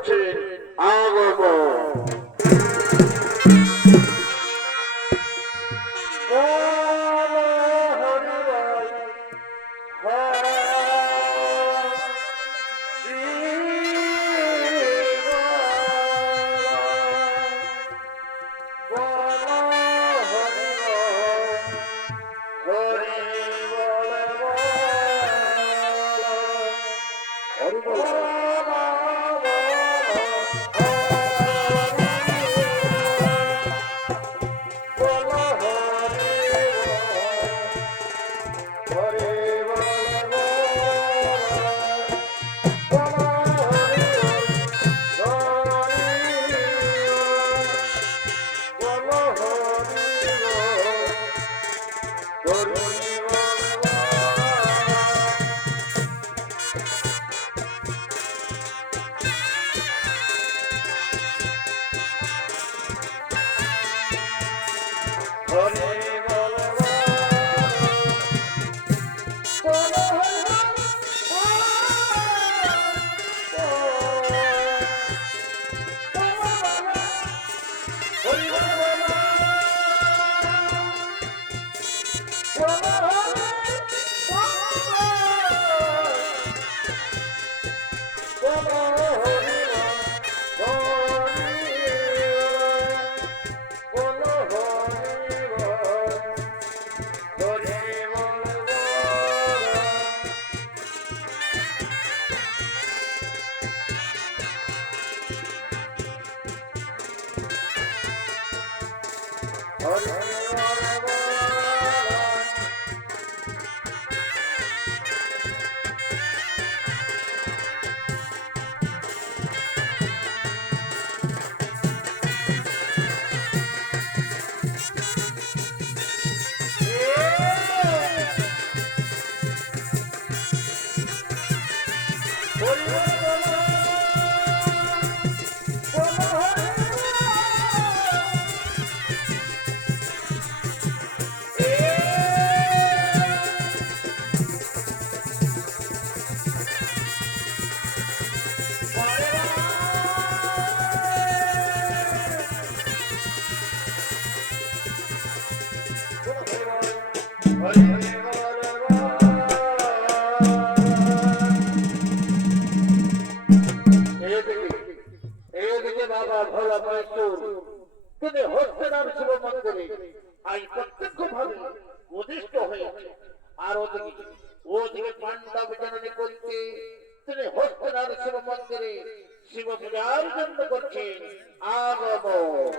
করছেন আগমন। তিনি হস্তেনার শিব মন্দিরে আজ প্রত্যক্ষভাবে উদিষ্ট হয়েছে। আর ওদিকে পাণ্ডব জননী করতে তিনি হস্তেনার শিব মন্দিরে শিব পূজার জন্য করছেন আগমন।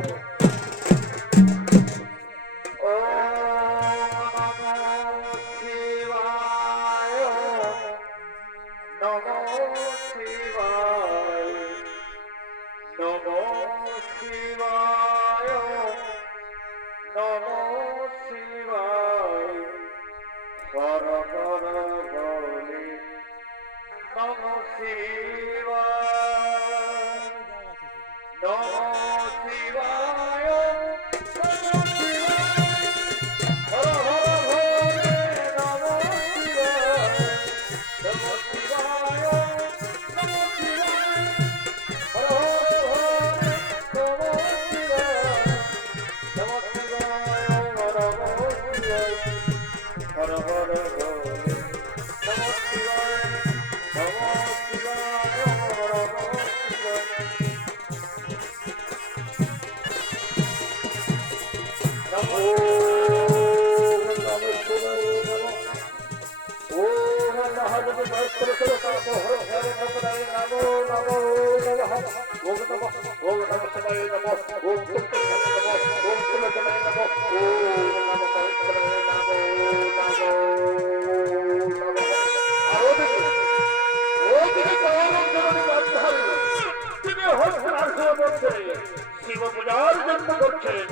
শিব পূজার জন্য করছেন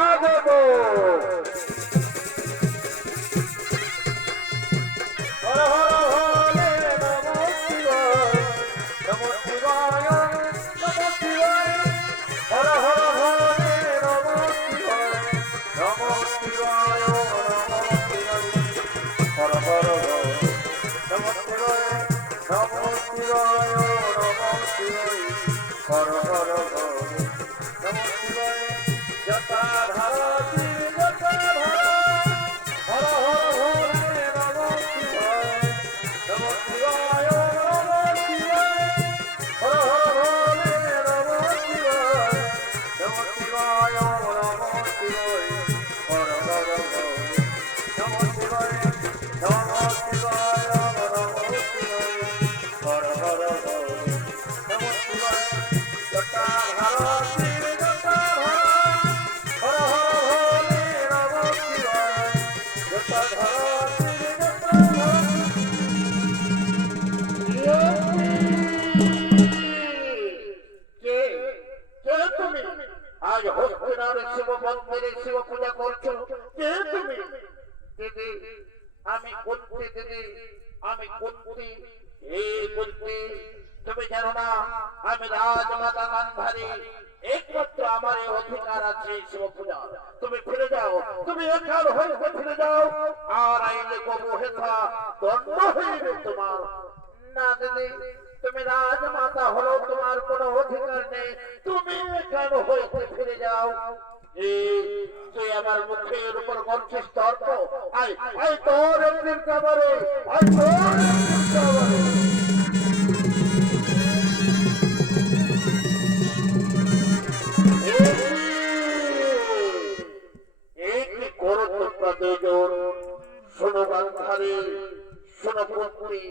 আগমন। হর হর হরে নমঃ শিবায় যথা ভারতী যথা ভারত হর হর হরে নমঃ শিবায় নমঃ শিবায় নমঃ শিবায় হর হর হরে নমঃ শিবায় নমঃ শিবায় নমঃ শিবায় হর হর হরে নমঃ শিবায় নমঃ শিবায় নমঃ শিবায় হর হর হরে নমঃ শিবায় যথা ভারতী যথা ভারত হর হর হরে নমঃ শিবায় যথা ভারতী যথা ভারত কে কে তুমি আজ হস্তিনার শিব মন্দিরে শিব পূজা করছো কে তুমি দিদি আমি কুন্তি দিদি আমি কুন্তি এই কুন্তি তুমি জানো না আমি রাজমাতা গান্ধারী একমাত্র আমার এই অধিকার আছে শিব পূজা তুমি ফিরে যাও তুমি একার হইতে ফিরে যাও আর আইলে কবু হেথা দণ্ড হইবে তোমার না দিদি তুমি রাজমাতা হলো তোমার কোনো অধিকার নেই তুমি একার হইতে ফিরে যাও তুই আমার মুখের উপর করছিস তর্ক আয় আয় তোর একদিন কাবারে আয় তোর একদিন কাবারে কি করো তোমরা দুজন শোনো গান্ধারী শোনো পুত্রী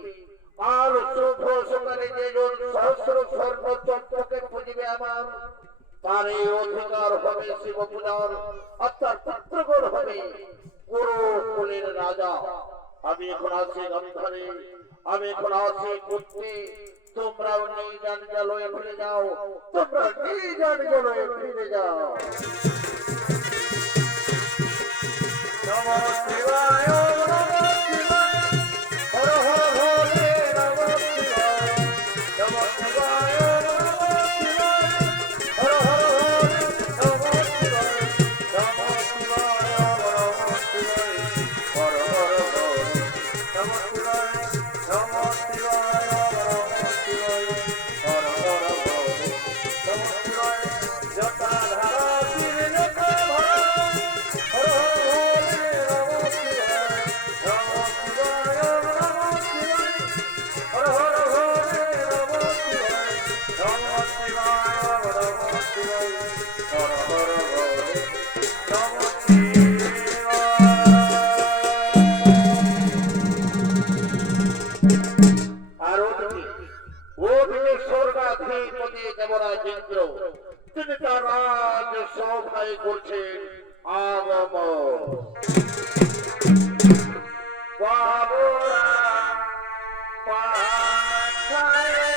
আর শুভ সকালে যেজন সহস্র স্বর্ণ চন্দ্রকে খুঁজবে আমার তার এই অধিকার হবে শিব পূজার অর্থাৎ পুত্রগণ হবে পুরো কুলের রাজা আমি এখন আছি গান্ধারী আমি এখন আছি পুত্রী তোমরাও নিজান জলয়ে ফিরে যাও তোমরা নিজান জলয়ে ফিরে যাও নমঃ শিবায় নমঃ শিবায় হর হর হরে নমঃ শিবায় নমঃ শিবায় নমঃ শিবায় হর হর হরে নমঃ শিবায় নমঃ শিবায় নমঃ শিবায় হর হর হরে নমঃ শিবায় নমঃ শিবায় নমঃ শিবায় হর হর হরে নমঃ শিবায় যথা ধারতি যথা ভারত হর হর হরে নমঃ শিবায় নমঃ শিবায় নমঃ শিবায় হর হর হরে নমঃ শিবায় নমঃ শিবায় নমঃ শিবায় হর হর হরে নমঃ আর ওদিকে স্বর্গাধিপতি দেবরাজ ইন্দ্র তিনি তার রাজ সভায় করছেন আগমন বাবুরা পাঠায়েছে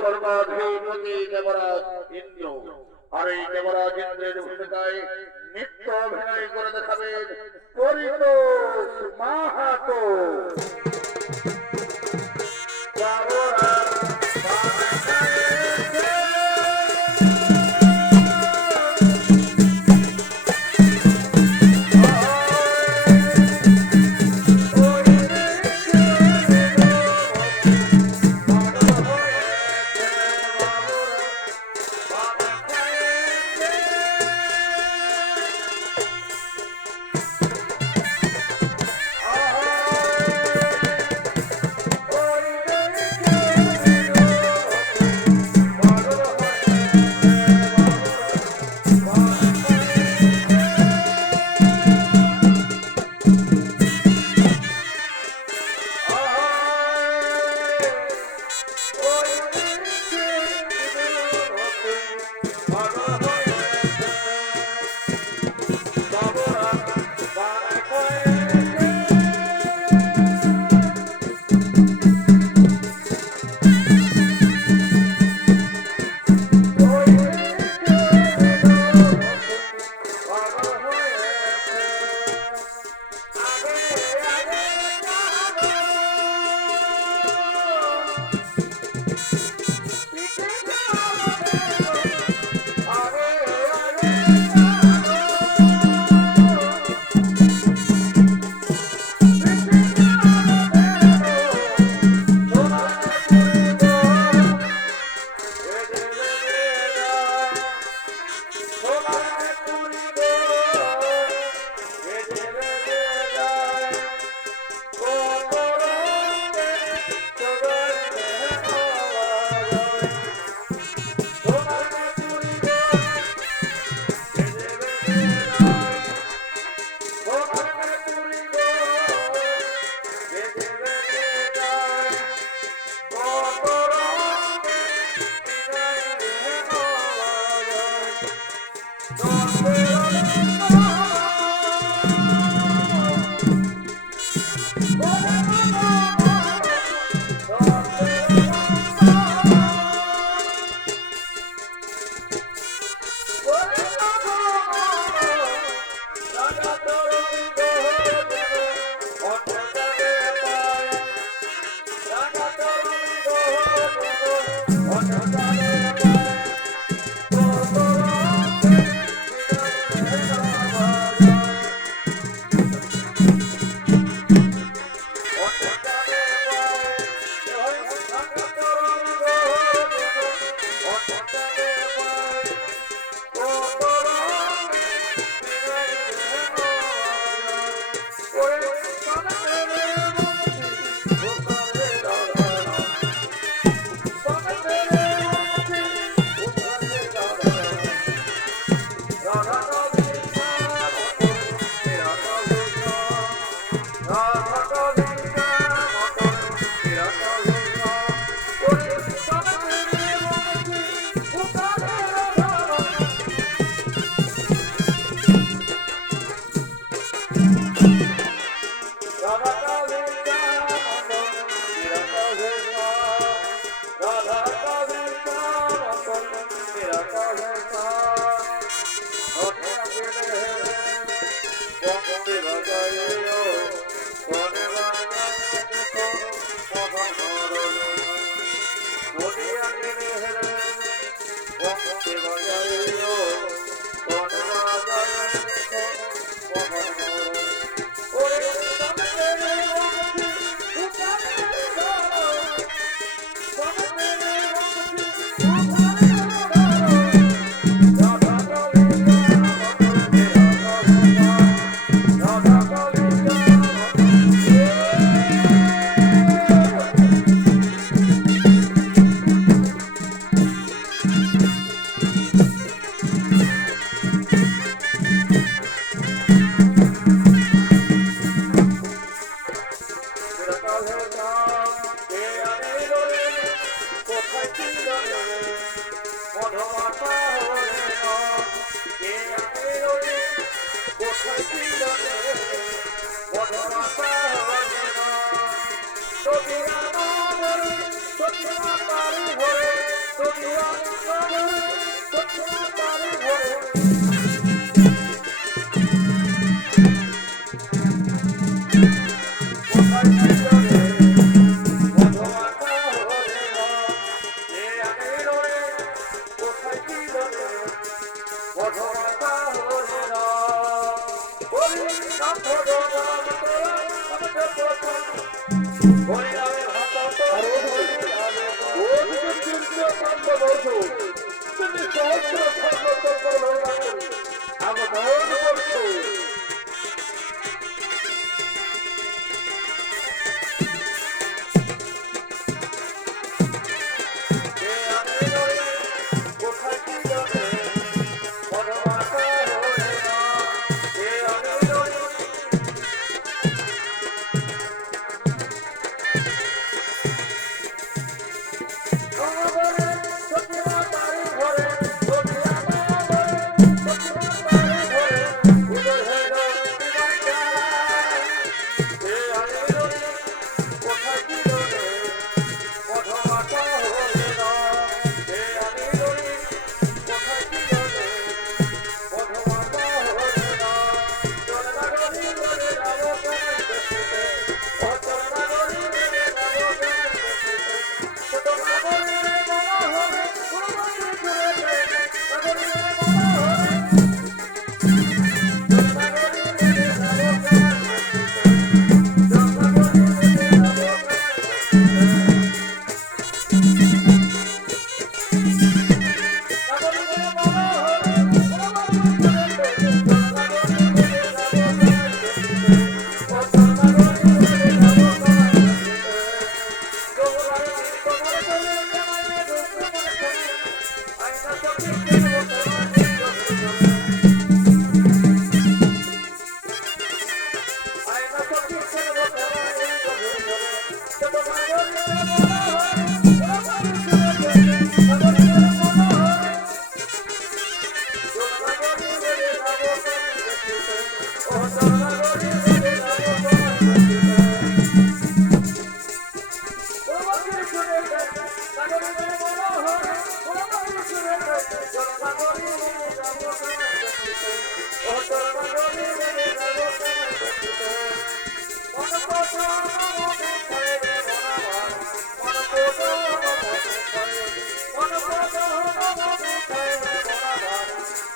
স্বর্গাধিপতি দেবরাজ ইন্দ্র আর এই দেবরাজ ইন্দ্রের ভূমিকায় নৃত্য অভিনয় করে দেখাবেন পরিতোষ মাহাতো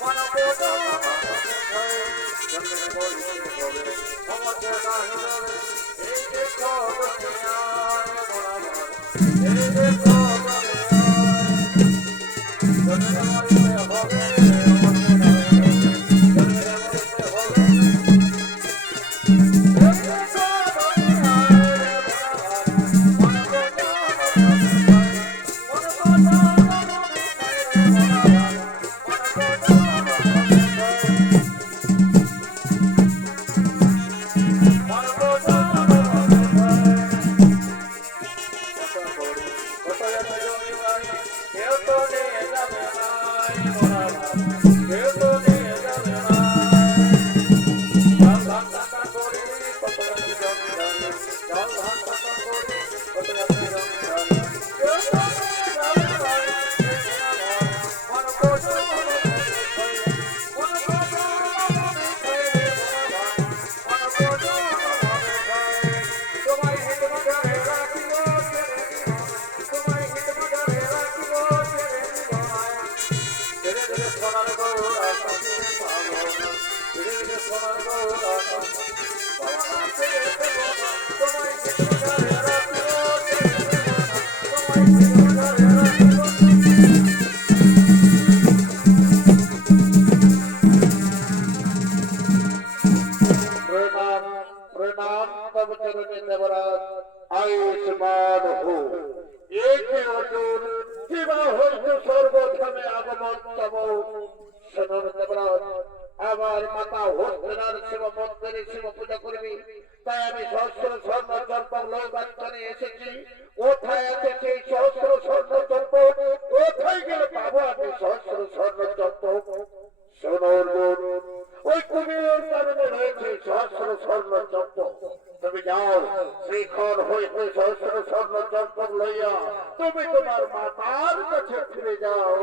One प्रणाम प्रणाम तब चरणे देवराज आयुष्मान हो एक अर्जुन जीवा হইতে সর্বধামে আগমন তব শোনন দেবরাজ আমার মাতা হস্তিনার শিব মন্দিরে শিব পূজা করবি তাই আমি সহস্র স্বর্ণ চম্পক লৌকান্তনে এসেছি কোথায় আছে সেই সহস্র স্বর্ণ চম্পক কোথায় গেলে পাবো আমি সহস্র স্বর্ণ চম্পক শোনন ওই কুমিরের কারণে রয়েছে সহস্র স্বর্ণ চম্পক তুমি যাও শ্রীখন হইতে সহস্র স্বর্ণ চম্পক লইয়া তুমি তোমার মাতার কাছে ফিরে যাও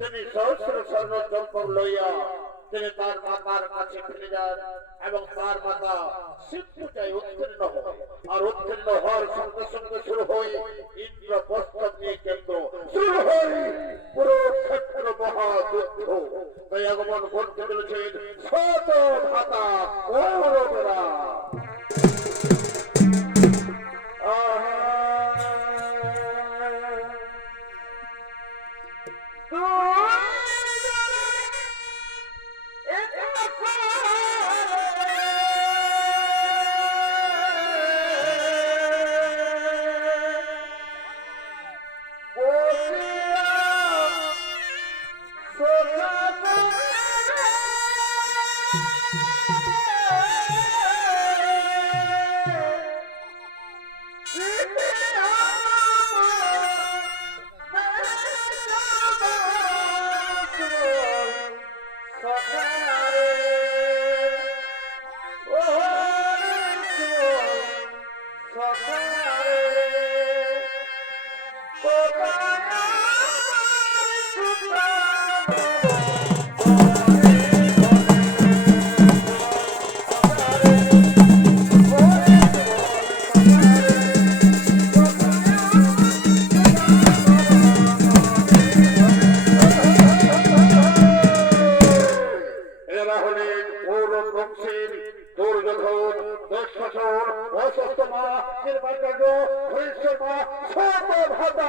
তিনি সহস্র স্বর্ণ চম্পক লইয়া তিনি তার মাতার কাছে ফিরে যান এবং তার মাতা শিব পূজায় উত্তীর্ণ হয় আর উত্তীর্ণ হওয়ার সঙ্গে সঙ্গে শুরু হয় ইন্দ্রপ্রস্থ নিয়ে কেন্দ্র শুরু হয় পুরো ক্ষেত্র মহাযুদ্ধ তাই আগমন করতে চলেছেন শত ভাতা কৌরবেরা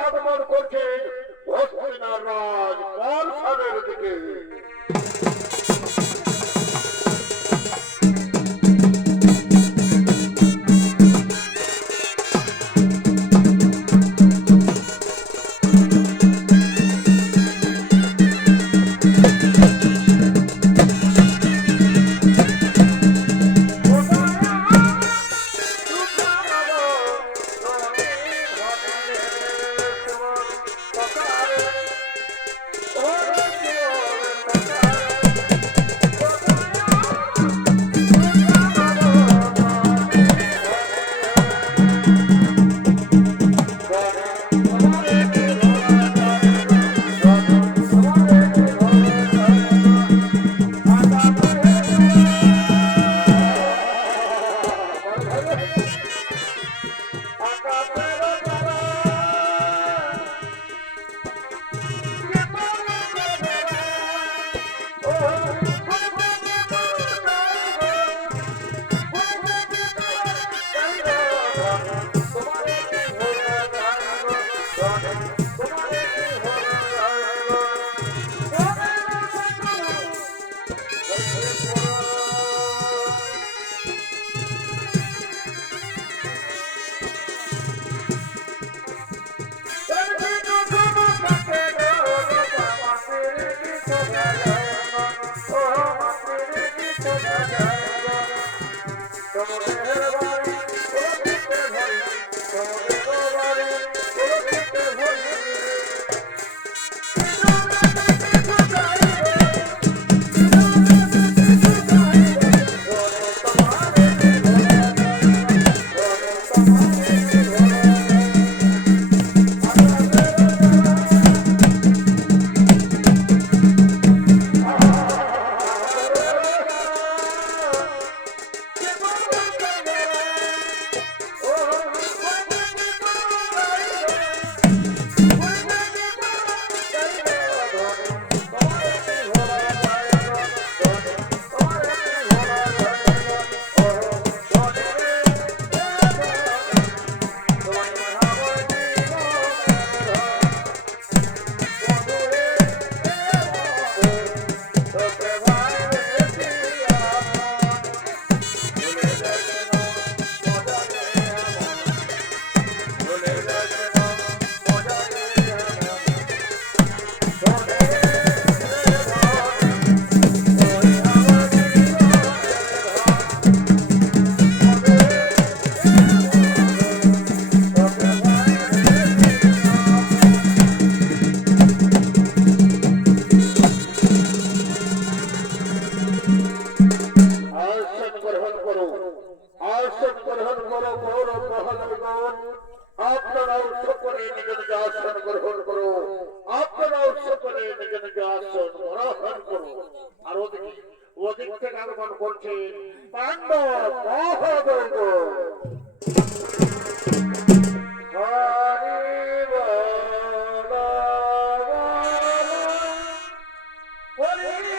আগমন করছেন হস্তিনার রাজ পালসারের দিকে করছেন পাণ্ডব মহোদয়। হরি বল হরি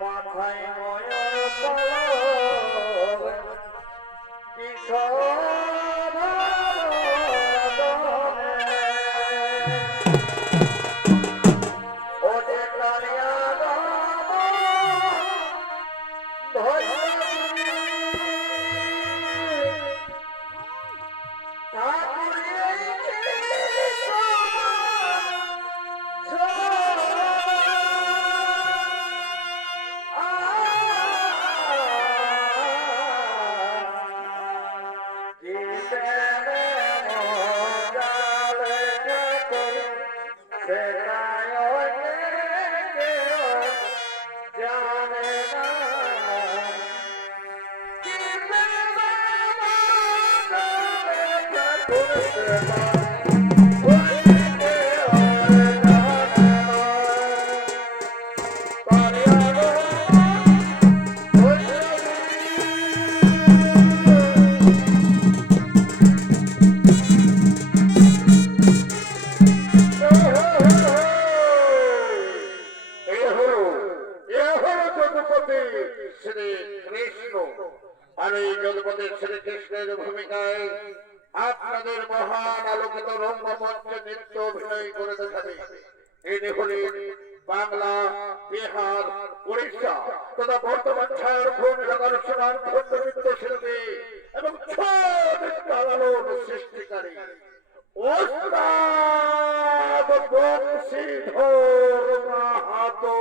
মাথায় ময়ূর পালক ও যে কালিয়া ভূমিকায় আপনাদের মহান আলোকিত রঙ্গমঞ্চে নৃত্য অভিনয় করে দেখাবে। ইনি হলেন বাংলা, বিহার, উড়িষ্যা তথা বর্তমান ছায়ার ভূমিকার সোনার ভদ্র নৃত্যশিল্পী এবং আলোর সৃষ্টিকারী ওস্তাদ বংশীধর মাহাতো।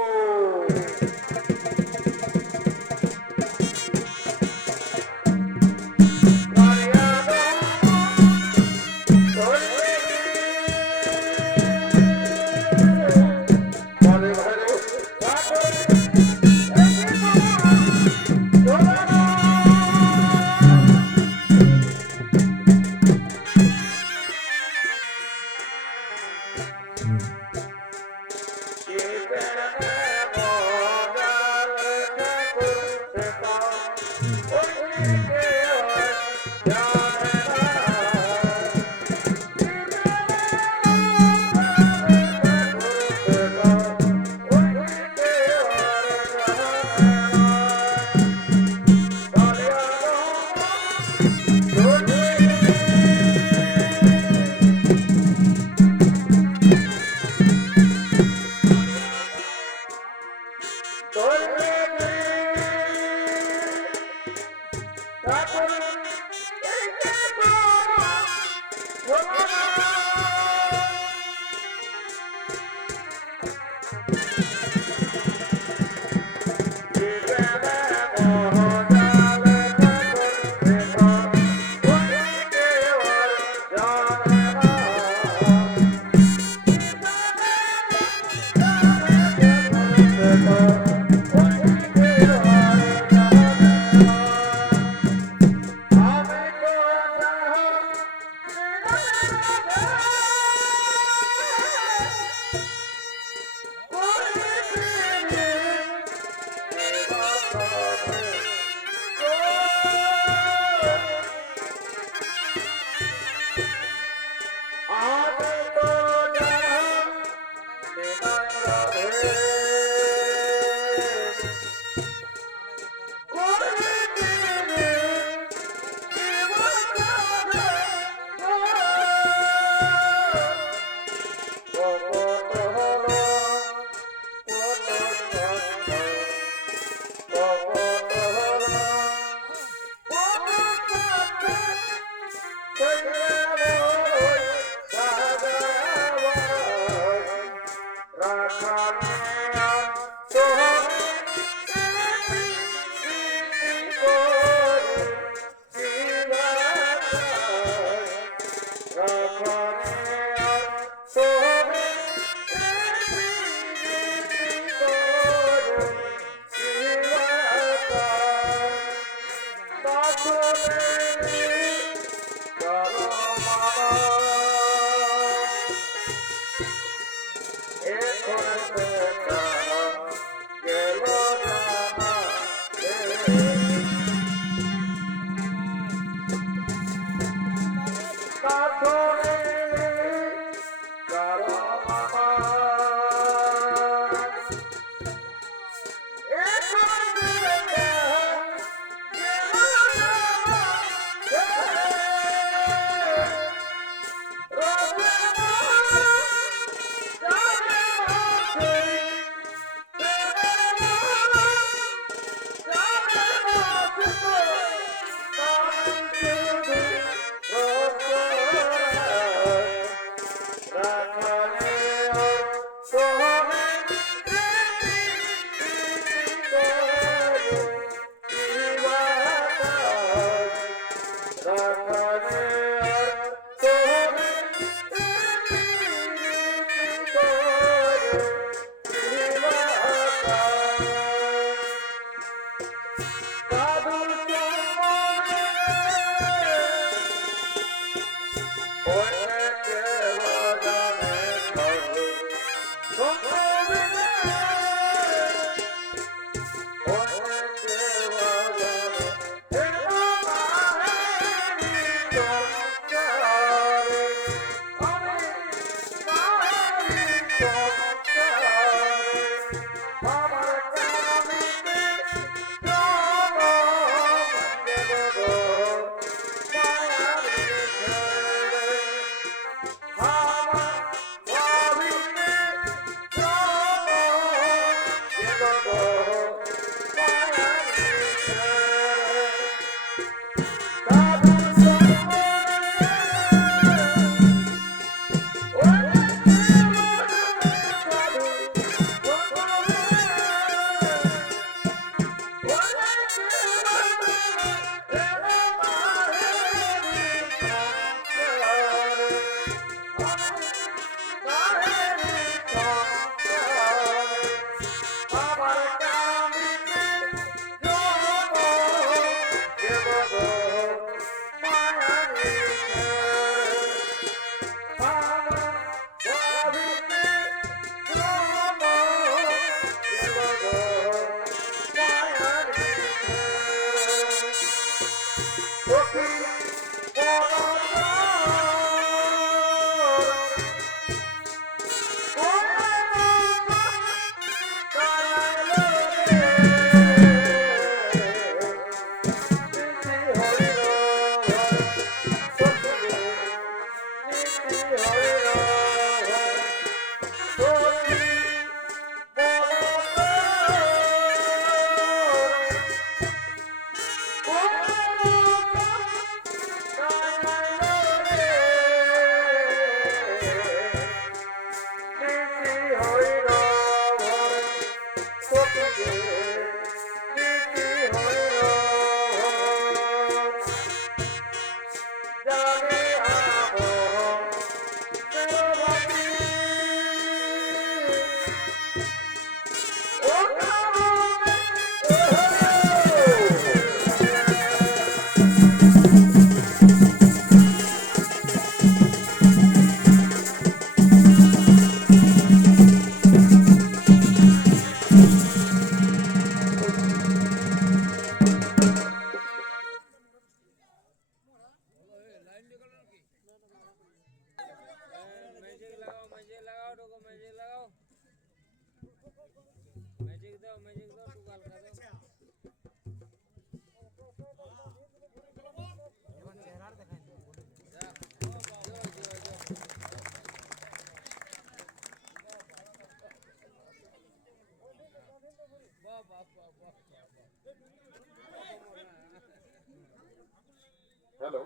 হ্যালো,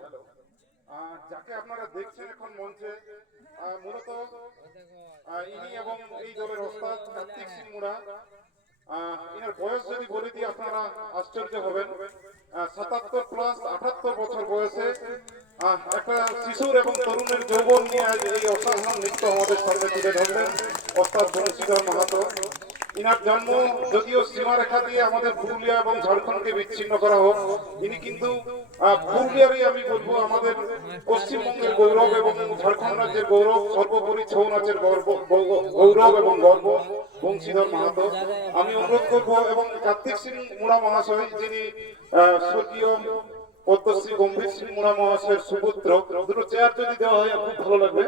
যাকে আপনারা দেখছেন এখন মঞ্চে, মূলত ইনি এবং এই দলের ওস্তাদ কার্তিক সিং মুড়া। এনার বয়স যদি বলে দিই আপনারা আশ্চর্য হবেন। 77 + 78 বছর বয়সে একটা শিশুর এবং তরুণের যৌবন নিয়ে আজ এই অসাধারণ নৃত্য আমাদের সামনে তুলে ধরলেন ওস্তাদ বংশীধর মাহাতো। ইনার জন্ম যদিও সীমারেখা দিয়ে আমাদের পুরুলিয়া এবং ঝাড়খণ্ডকে বিচ্ছিন্ন করা হোক, ইনি কিন্তু পুরুলিয়ারই আমি বলবো আমাদের পশ্চিমবঙ্গের গৌরব এবং ঝাড়খণ্ড রাজ্যের গৌরব, সর্বোপরি ছৌ নাচের গৌরব এবং গর্ব বংশীধর মাহাতো। আমি অনুরোধ করব এবং কার্তিক সিং মুড়া মহাশয়, যিনি স্বর্গীয় পদ্মশ্রী গম্ভীর সিং মুড়া মহাশয়ের সুপুত্র, দুটো চেয়ার যদি দেওয়া হয় খুব ভালো লাগবে।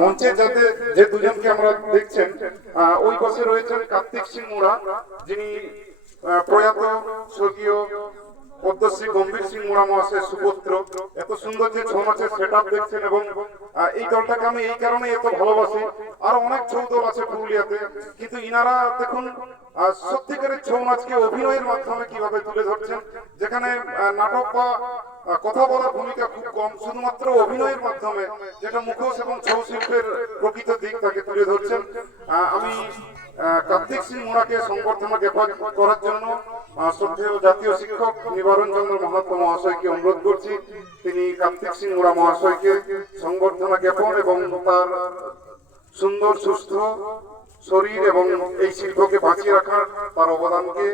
মঞ্চে যাতে যে দুজনকে আমরা দেখছেন, ওই পাশে রয়েছেন কার্তিক সিং মুড়া, যিনি প্রয়াত স্বর্গীয় পদ্মশ্রী গম্ভীর সিং মুড়া মহাশয়ের সুপুত্র। এত সুন্দর যে ছৌ নাচের সেট আপ দেখছেন, এবং এই দলটাকে আমি এই কারণে এত ভালোবাসি। আরো অনেক ছৌ দল আছে পুরুলিয়াতে, কিন্তু ইনারা দেখুন সত্যিকারের ছৌ নাচকে অভিনয়ের মাধ্যমে কিভাবে তুলে ধরছেন, যেখানে নাটক বা কথা বলার ভূমিকা খুব কম, শুধুমাত্র অভিনয়ের মাধ্যমে যেটা মুখোশ এবং ছৌ শিল্পের প্রকৃত দিক তাকে তুলে ধরছেন। আমি কার্তিক সিং মুড়াকে সংবর্ধনা জ্ঞাপন করার জন্য শ্রদ্ধেয় জাতীয় শিক্ষক নিবারণ চন্দ্র মাহাতো মহাশয়কে অনুরোধ করছি। তিনি কার্তিক সিং মুড়া মহাশয়কে সংবর্ধনা জ্ঞাপন এবং তার সুন্দর সুস্থ শরীর এবং এই শিল্পকে বাঁচিয়ে রাখার তার অবদানকে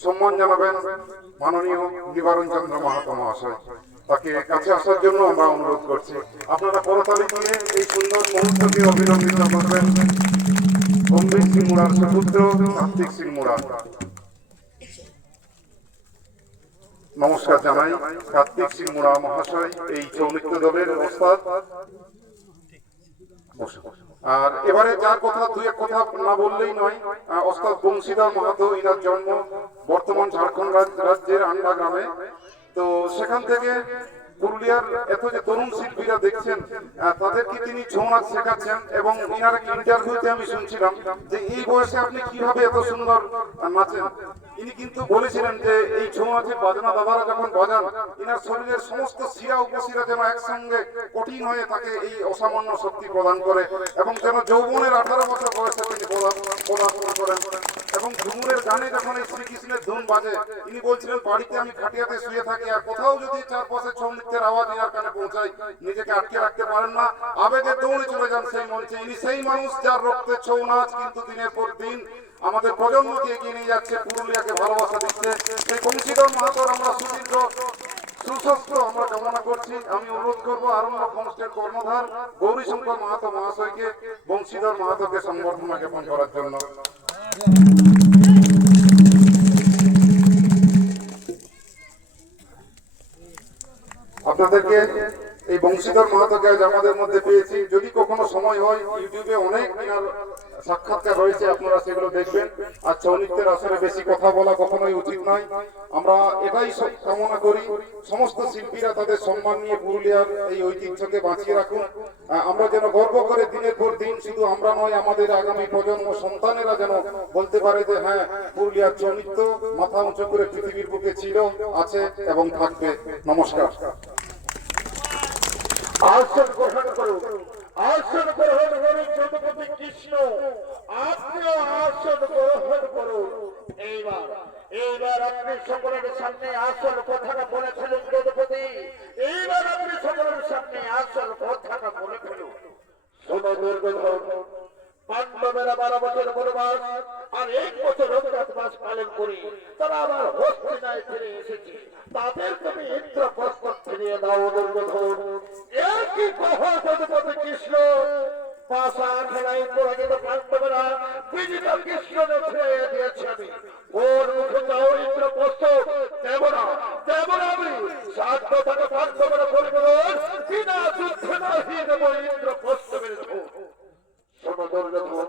সম্মান জানাবেন মাননীয় নিবারণ চন্দ্র মাহাতো মহাশয়। তাকে কাছে আসার জন্য আমরা অনুরোধ করছি। আপনারা করতালি দিয়ে এই সুন্দর মুহূর্তকে অভিনন্দিত করবেন গম্ভীর সিং মুড়ার সুপুত্র কার্তিক সিং মুড়া। নমস্কার জানাই কার্তিক সিং মুড়া মহাশয়, এই ছৌ নৃত্য দলের ওস্তাদ। আর এবারে যার কথা দুই এক কথা না বললেই নয়, ওস্তাদ বংশীধর মাহাতো। ইনার জন্ম বর্তমান ঝাড়খণ্ড রাজ্যের আন্ডা গ্রামে। তো সেখান থেকে পুরুলিয়ার এত যে তরুণ শিল্পীরা দেখছেন, তাদেরকে তিনি ছৌ নাচ শেখাচ্ছেন। এবং ইনার এক ইন্টারভিউতে আমি শুনছিলাম যে এই বয়সে আপনি কিভাবে এত সুন্দর নাচেন। ইনি কিন্তু বলেছিলেন যে এই ছৌ নাচের বাজনা দাদারা যখন বাজান, ইনার শরীরের সমস্ত শিরা উপশিরা যেন একসঙ্গে কঠিন হয়ে তাকে এই অসামান্য শক্তি প্রদান করে, এবং যেন যৌবনের 18 বছর বয়সে তিনি পদার্পণ করেন। এবং ঝুমুরের গানে যখন এই শ্রীকৃষ্ণের ধুন বাজে, ইনি বলছিলেন বাড়িতে আমি খাটিয়াতে শুয়ে থাকি, আর কোথাও যদি চারপাশে ছৌ নৃত্যের আওয়াজ ইনার কানে পৌঁছায়, নিজেকে আটকে রাখতে পারেন না, আবেগে দৌড়ে চলে যান সেই মঞ্চে। ইনি সেই মানুষ যার রক্তে ছৌ নাচ কিন্তু দিনের পর দিন আমাদের প্রজন্মকে এগিয়ে নিয়ে যাচ্ছে, পুরুলিয়াকে ভালোবাসা দিচ্ছে। সেই বংশীধর মাহাতোর আমরা সুদীর্ঘ সুস্বাস্থ্য আমরা কামনা করছি। আমি অনুরোধ করবো আরম্ভ হোমস্টের কর্ণধার গৌরীশঙ্কর মাহাতো মহাশয়কে বংশীধর মাহাতোকে সংবর্ধনা জ্ঞাপন করার জন্য। আপনাদেরকে এই বংশীধর মাহাতোকে আজ আমাদের মধ্যে পেয়েছি। যদি কখনো সময় হয়, ইউটিউবে অনেক সাক্ষাৎকার রয়েছে, আপনারা সেগুলো দেখবেন। আর ছৌ নৃত্যের আসরে বেশি কথা বলা কখনোই উচিত নয়। আমরা এটাই কামনা করি সমস্ত শিল্পীরা তাদের সম্মান নিয়ে পুরুলিয়ার এই ঐতিহ্যকে বাঁচিয়ে রাখুন। আমরা যেন গর্ব করে দিনের পর দিন, শুধু আমরা নয়, আমাদের আগামী প্রজন্ম সন্তানেরা যেন বলতে পারে যে হ্যাঁ, পুরুলিয়ার ছৌ নৃত্য মাথা উঁচু করে পৃথিবীর বুকে ছিল, আছে এবং থাকবে। নমস্কার। আসন গ্রহণ করুন, আসন গ্রহণ করুন যদুপতি কৃষ্ণ, আপনিও আসন গ্রহণ করুন। এইবার আপনি সকলের সামনে আসল কথাটা বলে ফেলুন যদুপতি। এইবার আপনি সকলের সামনে আসল কথাটা বলে ফেলুন। শোনো দুর্যোধন, পাণ্ডবেরা 12 বছর বনবাস আর 1 বছর অজ্ঞাতবাস পালন করে তারা আবার হস্তিনায় ফিরে এসেছে। তাদের তুমি ইন্দ্রপ্রস্থ ফিরিয়ে দাও দুর্যোধন। এর কি কহ যদুপতি কৃষ্ণ? পাশা খেলায় পরাজিত পাণ্ডবেরা বিজিত কৃষ্ণকে ছেড়ে দিয়েছে। আমি ওর মুখে দাও ইন্দ্রপ্রস্থ। দেব না আমি। সাধ্য থাকে পাণ্ডবেরা বলব বিনা যুদ্ধে নাহি দেব ইন্দ্রপ্রস্থ মেরে দেব। শোনো দুর্যোধন,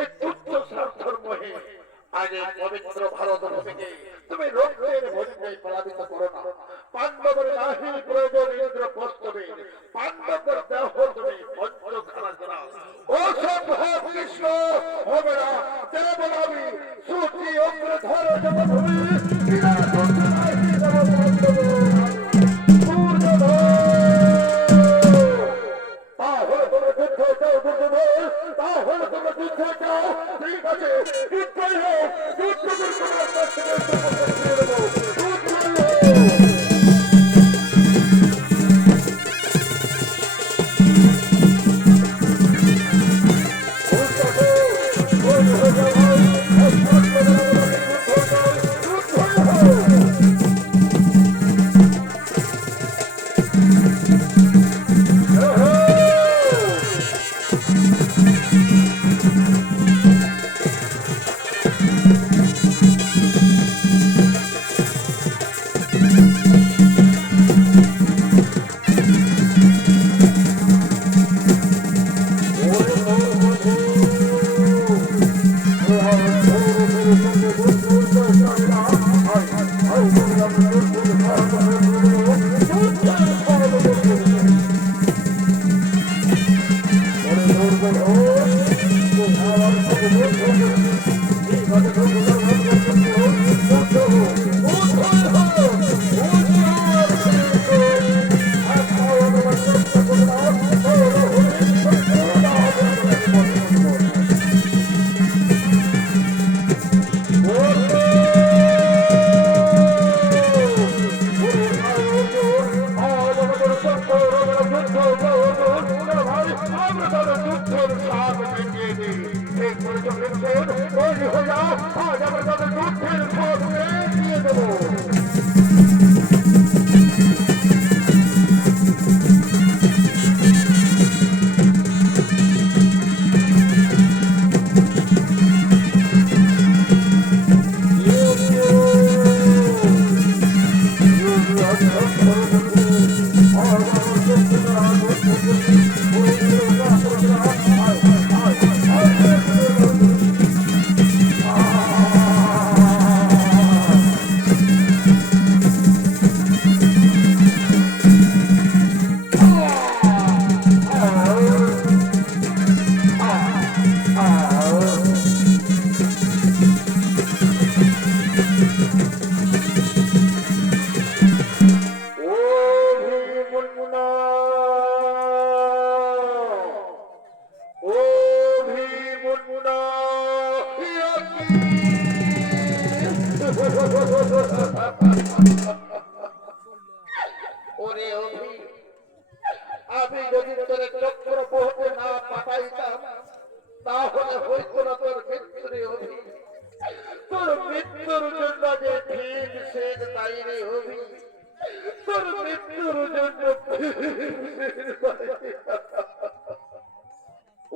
এই তুচ্ছ স্বার্থর মোহে আগে পবিত্র ভারত ভূমিকে তুমি রক্তের বন্যায় পলাবিত করো না। পাণ্ডবের নাহি প্রয়োজন ইন্দ্রপ্রস্থ। পাণ্ডবের দেহ তুমি তাহলে তোমরা যুদ্ধে যাও, ঠিক আছে, যুদ্ধই হোক, যুদ্ধ করে তোমার কাছ থেকে সম্পদ ফিরে দেবো, যুদ্ধই হোক। ওরে অভি, আমি যদি তোর চক্র বহতে না পাঠাইতাম তাহলে হইতো না তোর মৃত্যুরে অভি। তোর মৃত্যুর জন্য যে ভীম সেন দায়ী রে অভি, তোর মৃত্যুর জন্য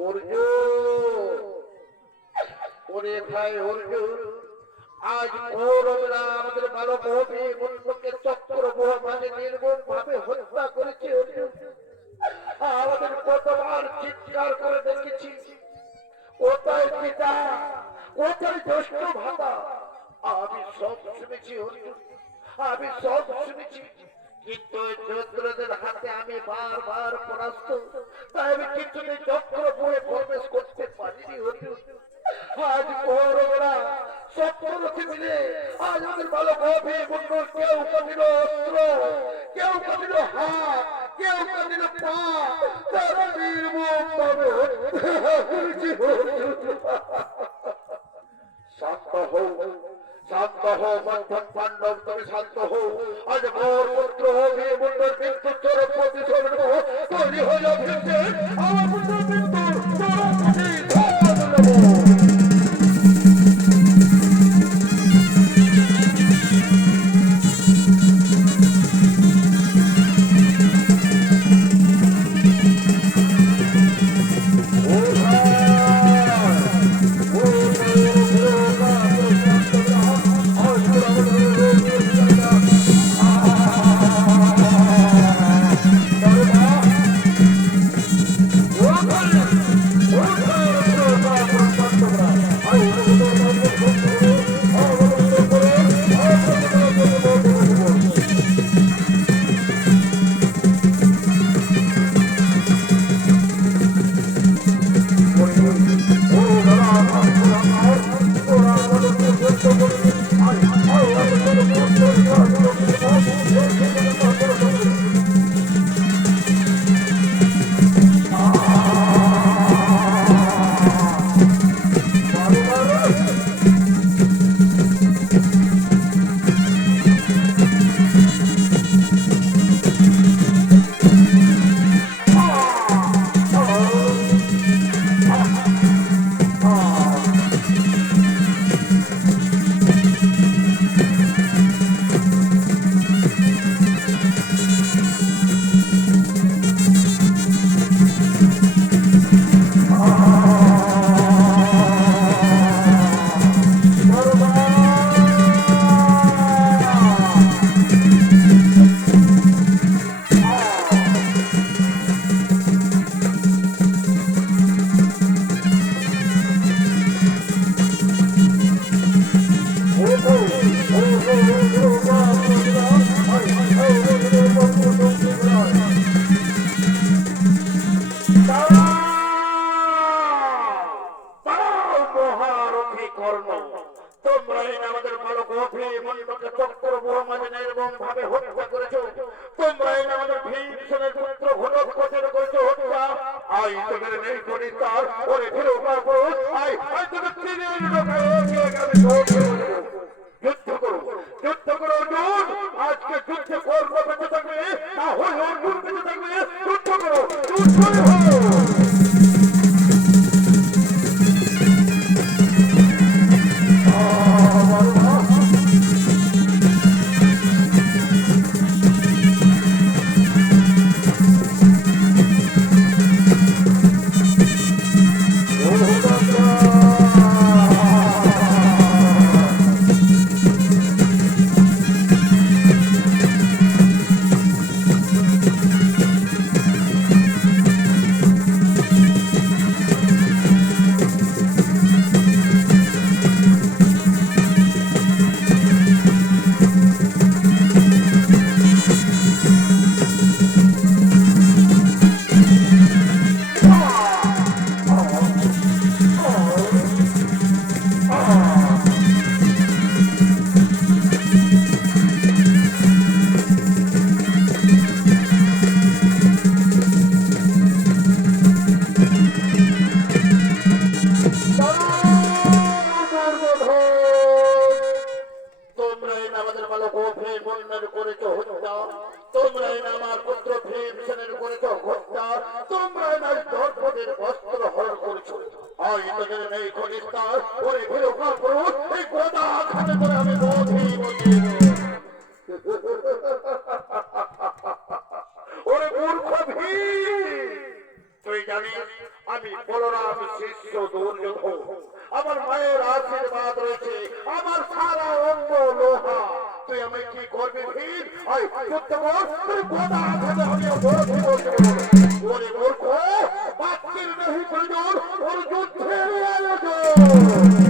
অর্জুন, ওরে ভাই অর্জুন, আজ কৌরবরা আমাদের বালক অভি মন্ডলকে চক্র বহ মানে নির্মম ভাবে হত্যা করেছে অর্জুন। আমাদের কতবার চিৎকার করে দেখেছি, কোথায় পিতা, কোথায় জ্যেষ্ঠ ভাতা, আমি সব শুনেছি অর্জুন, আমি সব শুনেছি, কিন্তু যোদ্ধাদের হাতে আমি বারবার পরাস্ত, তাই আমি কিছুতে চক্র বয়ে প্রবেশ করতে পারিনি অর্জুন। আজ কৌরবরা সপ্তরথী মিলে আজ আমাদের বালক অভি মন্ডল কেউ কাঁদিল অস্ত্র, কেউ কাঁদিল হাত, কেউ কাঁদিল পা, তারা নির্মম ভাবে শান্ত হও, শান্ত হও মন্থন পাণ্ডব, তুমি শান্ত হও। আজ মোর পুত্র অভি মন্ডল মৃত্যুর চরম প্রতিশোধ নেব, তৈরি হয়ে যাচ্ছে আমার পুত্র মৃত্যুর চরম প্রতিশোধ নেব। তোদের নেই করিস্তার ওরে ফিরে উপার করো আই তোদের তিনের যুদ্ধ করো অর্জুন আজকে যুদ্ধে করবো বেঁচে থাকবে না হলে অর্জুন বেঁচে থাকবে যুদ্ধ করো তুই জানিস আমি বলরাম শিষ্য দুর্যোধন আমার মায়ের আশীর্বাদ রয়েছে আমার সারা অঙ্গ লোহা তুই আমি কি করবি ভীর যুদ্ধ কর তুই গোদা খাবে আমি ওরে মূর্খ বাচ্চির নেই প্রয়োজন ওর যুদ্ধের আয়োজন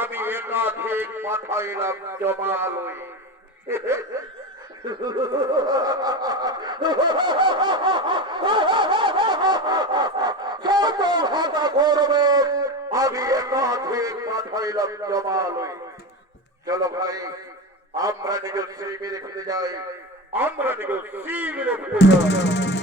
আমি একাধিক পাঠাইলাম জমালই আমি একাধিক পাঠাইলাম জমালই চলো ভাই আমরা নিজের শিবিরে ফিরে যাই আমরা নিজের শিবিরে পুজো